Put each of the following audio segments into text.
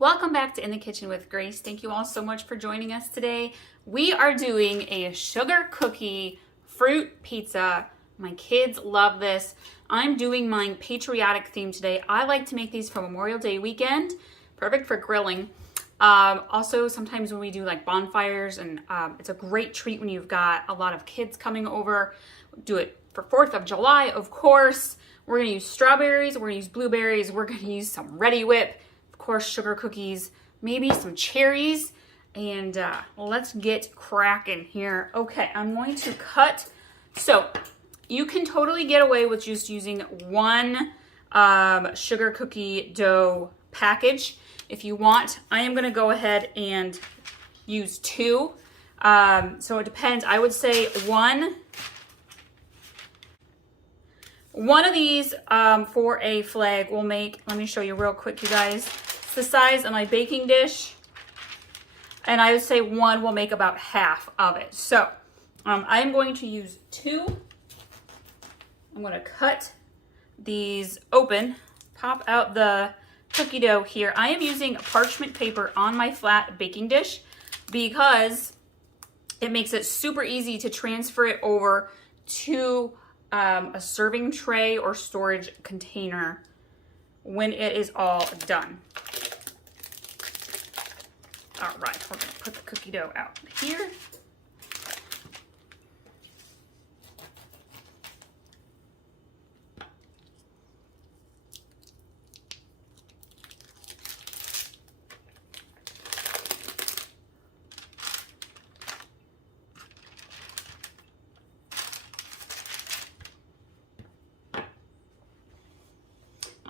Welcome back to In the Kitchen with Grace. Thank you all so much for joining us today. We are doing a sugar cookie fruit pizza. My kids love this. I'm doing mine patriotic theme today. I like to make these for Memorial Day weekend. Perfect for grilling. Also, sometimes when we do like bonfires, and it's a great treat when you've got a lot of kids coming over. Do it for 4th of July, of course. We're gonna use strawberries, we're gonna use blueberries, we're gonna use some Ready Whip, of course, sugar cookies, maybe some cherries, and let's get cracking here. Okay, I'm going to cut. So you can totally get away with just using one sugar cookie dough package. If you want, I am gonna go ahead and use two. So it depends. I would say one of these for a flag will make, let me show you real quick, you guys. It's the size of my baking dish. And I would say one will make about half of it. So I'm going to use two. I'm going to cut these open, pop out the cookie dough here. I am using parchment paper on my flat baking dish because it makes it super easy to transfer it over to a serving tray or storage container when it is all done. All right, we're gonna put the cookie dough out here.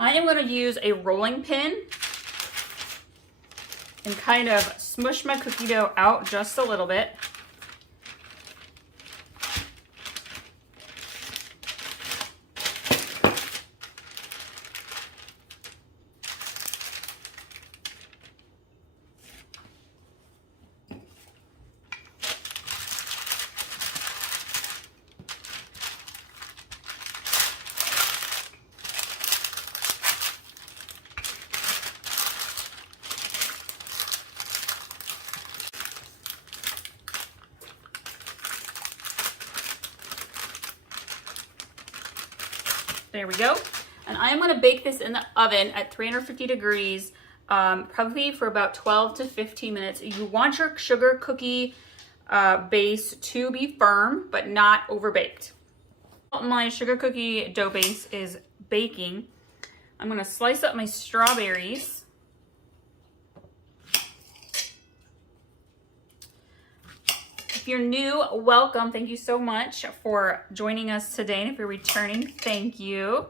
I am going to use a rolling pin and kind of smush my cookie dough out just a little bit. There we go. And I am going to bake this in the oven at 350 degrees, probably for about 12 to 15 minutes. You want your sugar cookie base to be firm, but not overbaked. My sugar cookie dough base is baking. I'm going to slice up my strawberries. If you're new, welcome. Thank you so much for joining us today. And if you're returning, thank you.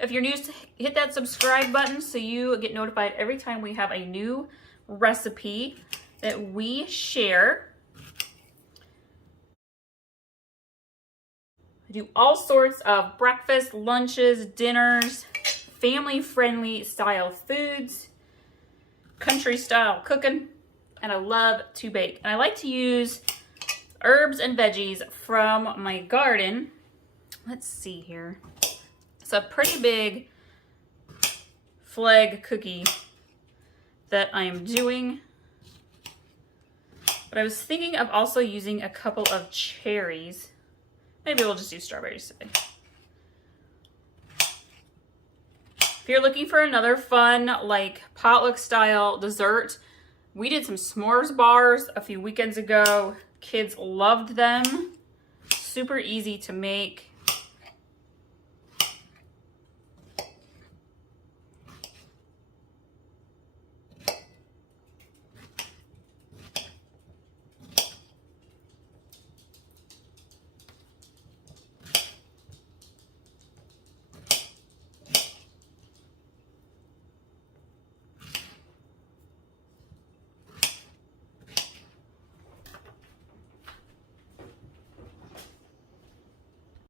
If you're new, hit that subscribe button so you get notified every time we have a new recipe that we share. I do all sorts of breakfast, lunches, dinners, family-friendly style foods, country style cooking. And I love to bake. And I like to use herbs and veggies from my garden. Let's see here. It's a pretty big flag cookie that I am doing. But I was thinking of also using a couple of cherries. Maybe we'll just do strawberries today. If you're looking for another fun, like potluck style dessert, we did some s'mores bars a few weekends ago. Kids loved them. Super easy to make.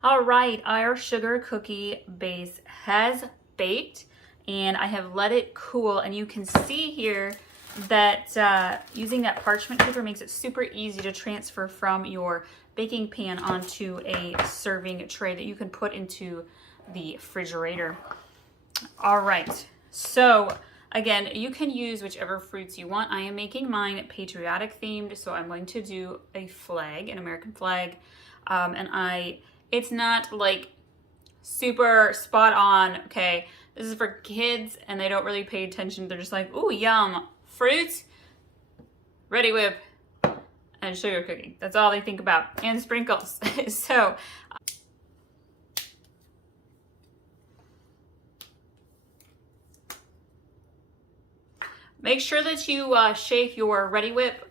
All right, our sugar cookie base has baked and I have let it cool, and you can see here that using that parchment paper makes it super easy to transfer from your baking pan onto a serving tray that you can put into the refrigerator. All right, so Again, you can use whichever fruits you want. I am making mine patriotic themed, so I'm going to do a flag, an American flag. It's not like super spot on. Okay, this is for kids and they don't really pay attention. They're just like, ooh, yum, fruits, Ready Whip, and sugar cookie. That's all they think about, and sprinkles. So make sure that you shake your Ready Whip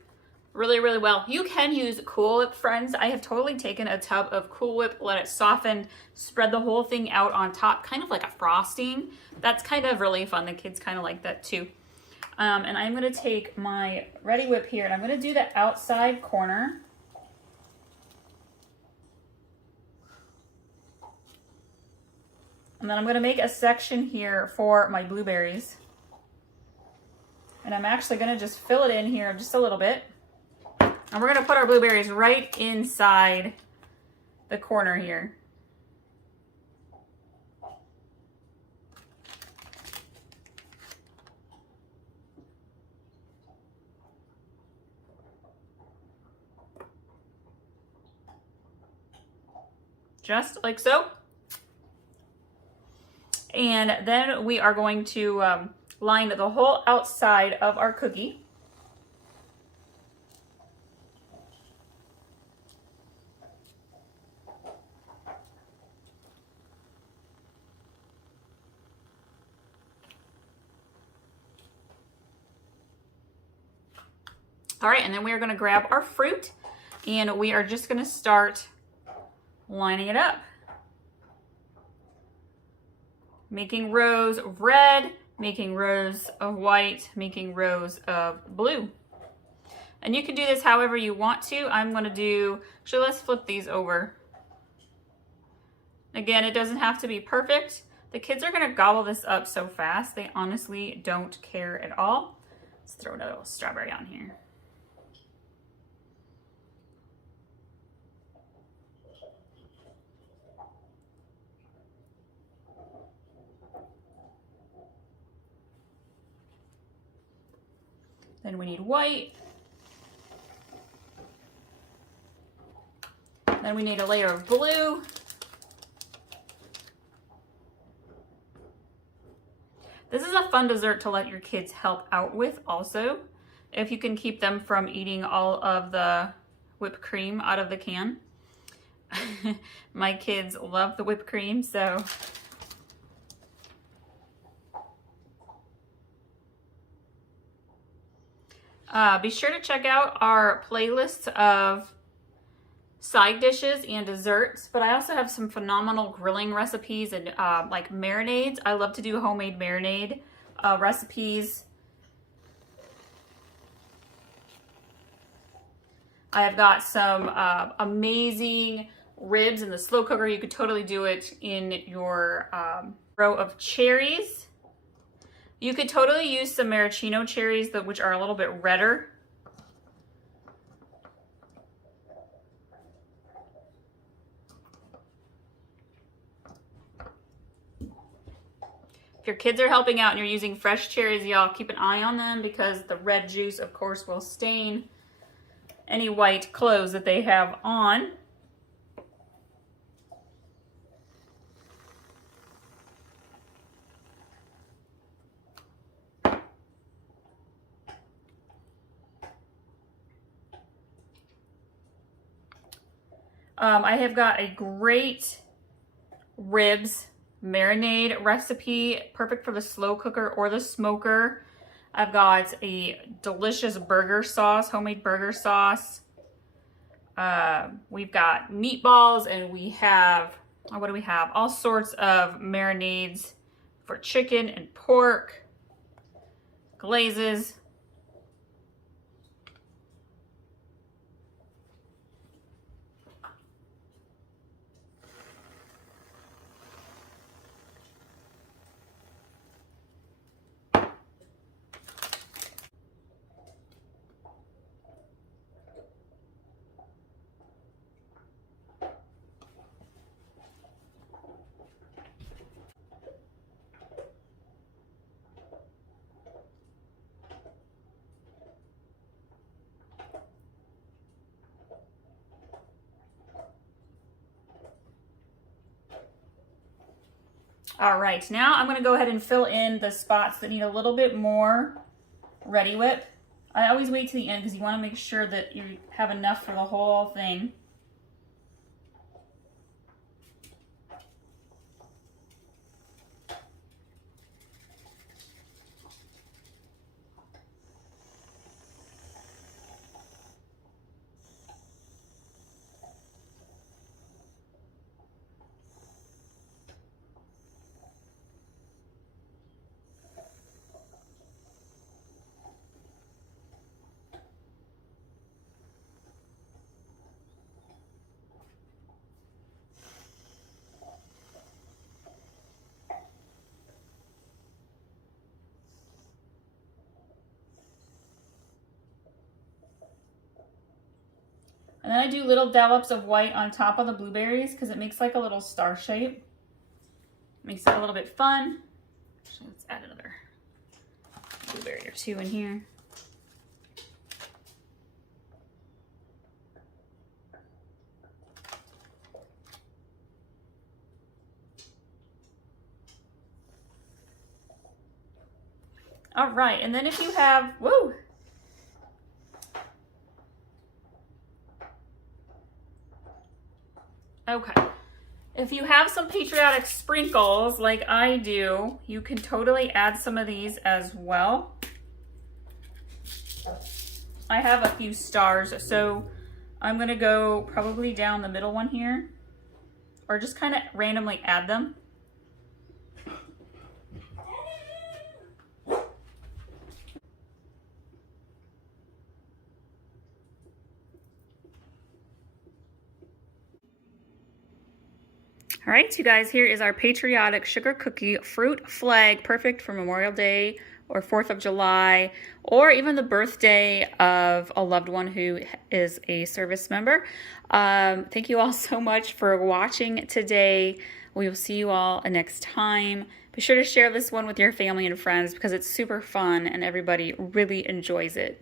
really, really well. You can use Cool Whip, friends. I have totally taken a tub of Cool Whip, let it soften, spread the whole thing out on top, kind of like a frosting. That's kind of really fun. The kids kind of like that too. And I'm gonna take my Ready Whip here and I'm gonna do the outside corner. And then I'm gonna make a section here for my blueberries. And I'm actually gonna just fill it in here just a little bit. And we're gonna put our blueberries right inside the corner here. Just like so. And then we are going to line the whole outside of our cookie. All right, and then we are gonna grab our fruit and we are just gonna start lining it up. Making rows of red, making rows of white, making rows of blue. And you can do this however you want to. I'm gonna do, actually let's flip these over. Again, it doesn't have to be perfect. The kids are gonna gobble this up so fast, they honestly don't care at all. Let's throw another little strawberry on here. Then we need white. Then we need a layer of blue. This is a fun dessert to let your kids help out with also, if you can keep them from eating all of the whipped cream out of the can. My kids love the whipped cream, so. Be sure to check out our playlist of side dishes and desserts, but I also have some phenomenal grilling recipes and like marinades. I love to do homemade marinade recipes. I have got some amazing ribs in the slow cooker. You could totally do it in your row of cherries. You could totally use some maraschino cherries, which are a little bit redder. If your kids are helping out and you're using fresh cherries, y'all keep an eye on them because the red juice, of course, will stain any white clothes that they have on. I have got a great ribs marinade recipe, perfect for the slow cooker or the smoker. I've got a delicious burger sauce, homemade burger sauce. We've got meatballs and we have, what do we have? All sorts of marinades for chicken and pork, glazes. All right, now I'm gonna go ahead and fill in the spots that need a little bit more Ready Whip. I always wait to the end because you wanna make sure that you have enough for the whole thing. And then I do little dollops of white on top of the blueberries because it makes like a little star shape. Makes it a little bit fun. Actually, let's add another blueberry or two in here. All right, and then if you have, woo! Okay. If you have some Patriotic sprinkles like I do, you can totally add some of these as well. I have a few stars, so I'm gonna go probably down the middle one here, or just kind of randomly add them. All right, you guys, here is our Patriotic Sugar Cookie Fruit Flag, perfect for Memorial Day or 4th of July, or even the birthday of a loved one who is a service member. Thank you all so much for watching today. We will see you all next time. Be sure to share this one with your family and friends because it's super fun and everybody really enjoys it.